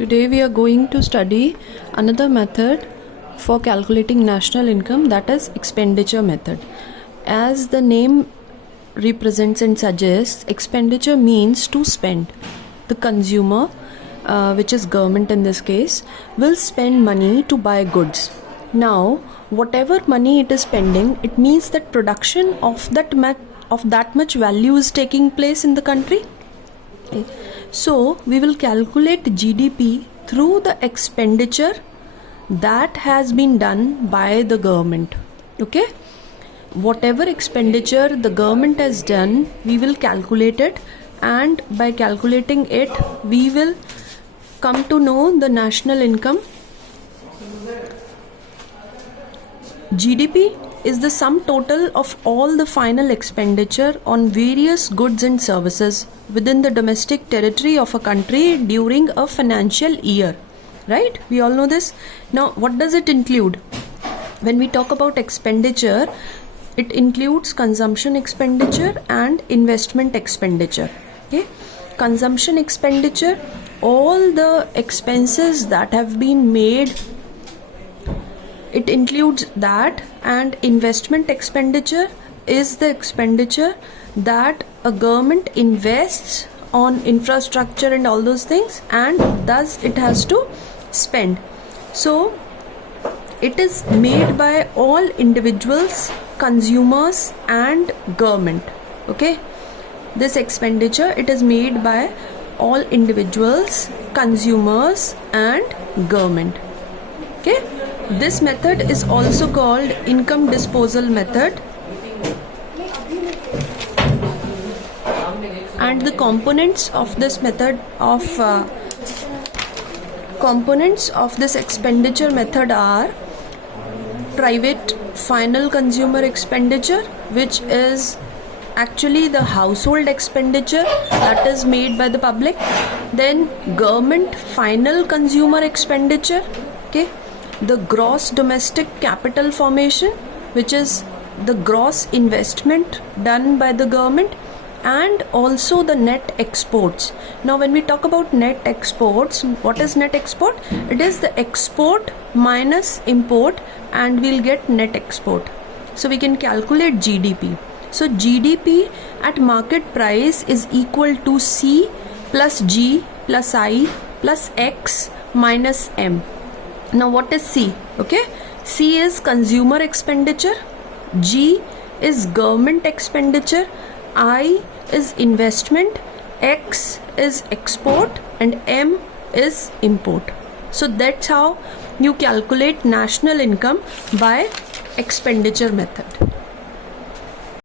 Today we are going to study another method for calculating national income, that is expenditure method. As the name represents and suggests, expenditure means to spend. The consumer, which is government in this case, will spend money to buy goods. Now, whatever money it is spending, it means that production of that much value is taking place in the country. Okay. So we will calculate GDP through the expenditure that has been done by the government. Okay, whatever expenditure the government has done, we will calculate it, and by calculating it we will come to know the national income. GDP is the sum total of all the final expenditure on various goods and services within the domestic territory of a country during a financial year. Right? We all know this. Now, what does it include? When we talk about expenditure, it includes consumption expenditure and investment expenditure. Okay? Consumption expenditure, all the expenses that have been made, it includes that, and investment expenditure is the expenditure that a government invests on infrastructure and all those things, and thus it has to spend. So it is made by all individuals, consumers and government. Okay, this expenditure, it is made by all individuals, consumers and government. Okay, this method is also called income disposal method, and the components of this method components of this expenditure method are private final consumer expenditure, which is actually the household expenditure that is made by the public. Then government final consumer expenditure. Okay, the gross domestic capital formation, which is the gross investment done by the government, and also the net exports. Now when we talk about net exports, what is net export? It is the export minus import, and we'll get net export. So we can calculate GDP. So GDP at market price is equal to C plus G plus I plus X minus M. Now what is C? Okay, C is consumer expenditure, G is government expenditure, I is investment, X is export, and M is import. So that's how you calculate national income by expenditure method.